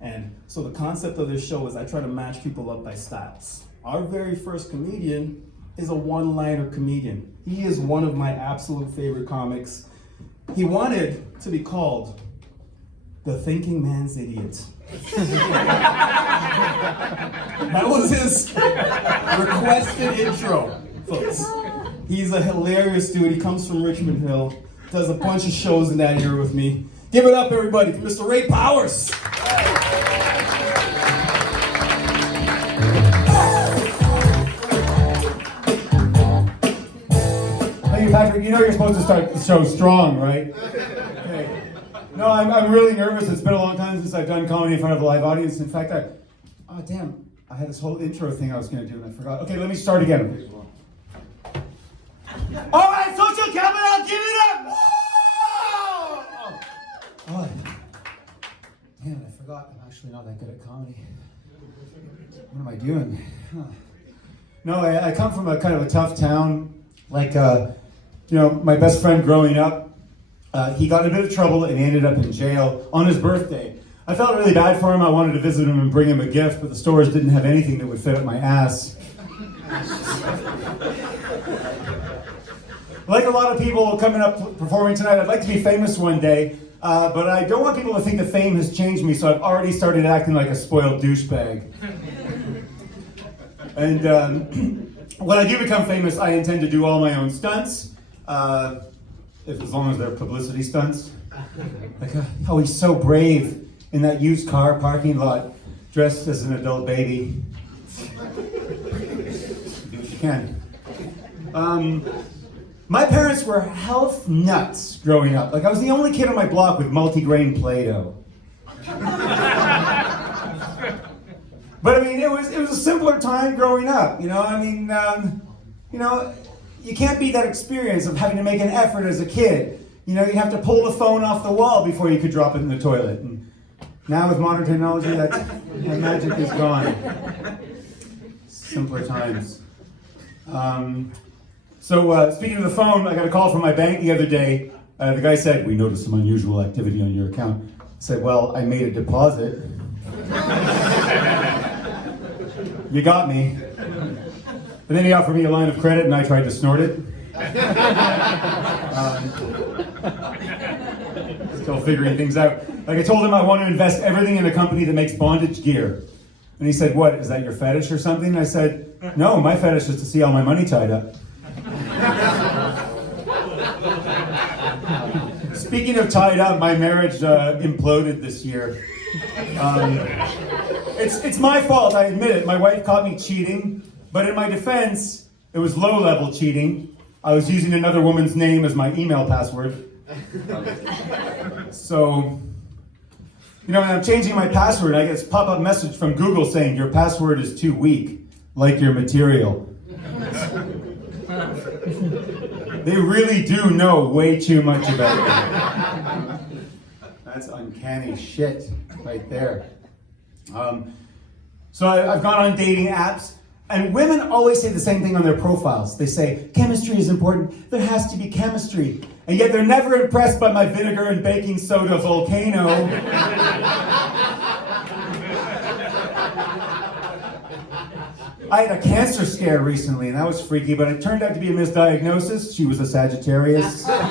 And so the concept of this show is I try to match people up by styles. Our very first comedian is a one-liner comedian. He is one of my absolute favorite comics. He wanted to be called the Thinking Man's Idiot. That was his requested intro, folks. He's a hilarious dude. He comes from Richmond Hill, does a bunch of shows in that area with me. Give it up, everybody, for Mr. Ray Powers. Hey, Patrick, you know you're supposed to start the show strong, right? Okay. No, I'm really nervous. It's been a long time since I've done comedy in front of a live audience. In fact, I had this whole intro thing I was going to do and I forgot. Okay, let me start again. All right, social capital, give it up! Oh, damn, I forgot. I'm actually not that good at comedy. What am I doing? Huh. No, I come from a kind of a tough town. Like, my best friend growing up, he got in a bit of trouble and he ended up in jail on his birthday. I felt really bad for him. I wanted to visit him and bring him a gift, but the stores didn't have anything that would fit up my ass. Like a lot of people coming up performing tonight, I'd like to be famous one day, but I don't want people to think that fame has changed me, so I've already started acting like a spoiled douchebag. And when I do become famous, I intend to do all my own stunts, as long as they're publicity stunts. Like, oh, he's so brave in that used car parking lot, dressed as an adult baby. Do what you can. My parents were health nuts growing up. Like, I was the only kid on my block with multi-grain Play-Doh. But I mean, it was a simpler time growing up, you can't beat that experience of having to make an effort as a kid. You have to pull the phone off the wall before you could drop it in the toilet. And now with modern technology, that magic is gone. Simpler times. So speaking of the phone, I got a call from my bank the other day. The guy said, "We noticed some unusual activity on your account." I said, "Well, I made a deposit." You got me. And then he offered me a line of credit and I tried to snort it. Still figuring things out. Like, I told him I want to invest everything in a company that makes bondage gear. And he said, "What, is that your fetish or something?" I said, "No, my fetish is to see all my money tied up." Speaking of tied up, my marriage imploded this year. It's my fault, I admit it. My wife caught me cheating, but in my defense, it was low-level cheating. I was using another woman's name as my email password. So, when I'm changing my password, I get this pop-up message from Google saying, "Your password is too weak, like your material." They really do know way too much about me. That's uncanny shit right there. So I've gone on dating apps, and women always say the same thing on their profiles. They say, "Chemistry is important, there has to be chemistry." And yet they're never impressed by my vinegar and baking soda volcano. I had a cancer scare recently, and that was freaky, but it turned out to be a misdiagnosis. She was a Sagittarius. I'm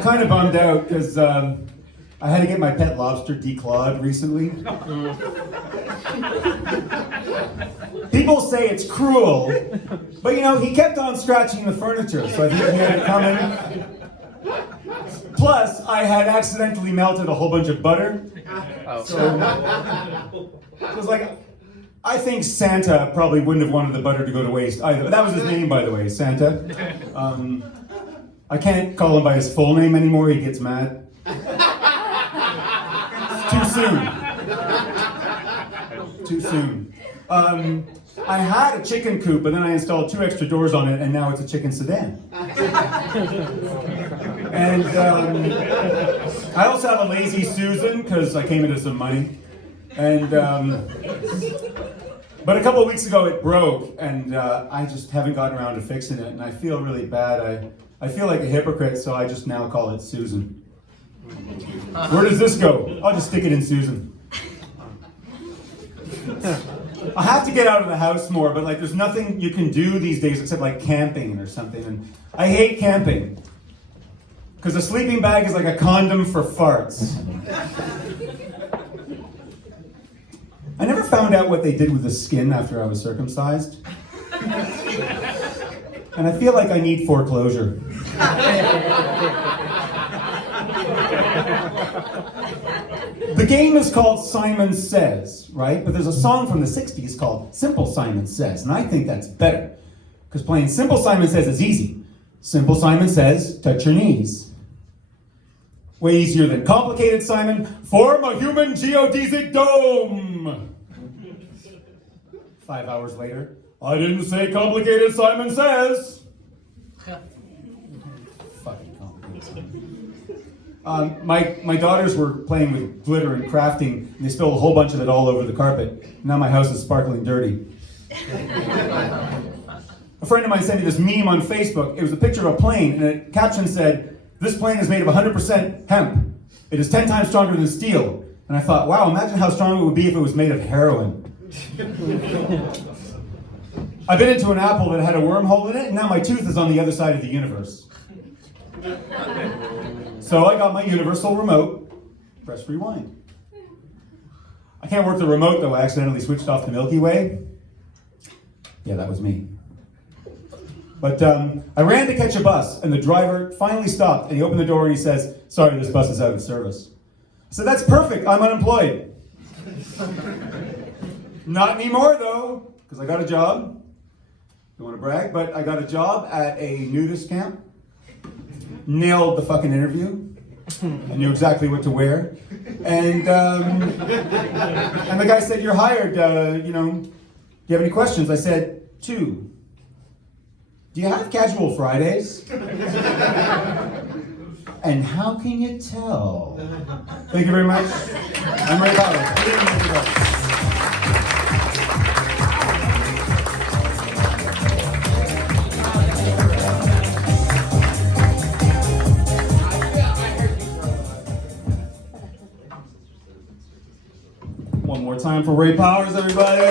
kind of bummed out because I had to get my pet lobster declawed recently. People say it's cruel, but he kept on scratching the furniture, so I think he had it coming. Plus, I had accidentally melted a whole bunch of butter. So it was like, I think Santa probably wouldn't have wanted the butter to go to waste either. That was his name, by the way, Santa. I can't call him by his full name anymore, he gets mad. It's too soon. Too soon. I had a chicken coop, but then I installed 2 extra doors on it, and now it's a chicken sedan. And I also have a lazy Susan, because I came into some money. And but a couple of weeks ago it broke, and I just haven't gotten around to fixing it, and I feel really bad. I feel like a hypocrite, so I just now call it Susan. Where does this go? I'll just stick it in Susan. I have to get out of the house more, but like there's nothing you can do these days except like camping or something. And I hate camping. Because a sleeping bag is like a condom for farts. I never found out what they did with the skin after I was circumcised. And I feel like I need foreclosure. The game is called Simon Says, right? But there's a song from the 60s called Simple Simon Says, and I think that's better. Because playing Simple Simon Says is easy. Simple Simon Says, touch your knees. Way easier than Complicated Simon, form a human geodesic dome. 5 hours later, I didn't say Complicated Simon Says. Fucking Complicated Simon. My daughters were playing with glitter and crafting, and they spilled a whole bunch of it all over the carpet. Now my house is sparkling dirty. A friend of mine sent me this meme on Facebook. It was a picture of a plane, and the caption said, "This plane is made of 100% hemp. It is 10 times stronger than steel." And I thought, wow, imagine how strong it would be if it was made of heroin. I bit into an apple that had a wormhole in it, and now my tooth is on the other side of the universe. So I got my universal remote, press rewind. I can't work the remote though, I accidentally switched off the Milky Way. Yeah, that was me. But I ran to catch a bus, and the driver finally stopped, and he opened the door and he says, "Sorry, this bus is out of service." I said, "That's perfect, I'm unemployed." Not anymore though, because I got a job. Don't want to brag, but I got a job at a nudist camp. Nailed the fucking interview. I knew exactly what to wear. And the guy said, "You're hired, do you have any questions?" I said, 2. "Do you have casual Fridays?" "And how can you tell?" Thank you very much. I'm Ray Powers. One more time for Ray Powers, everybody.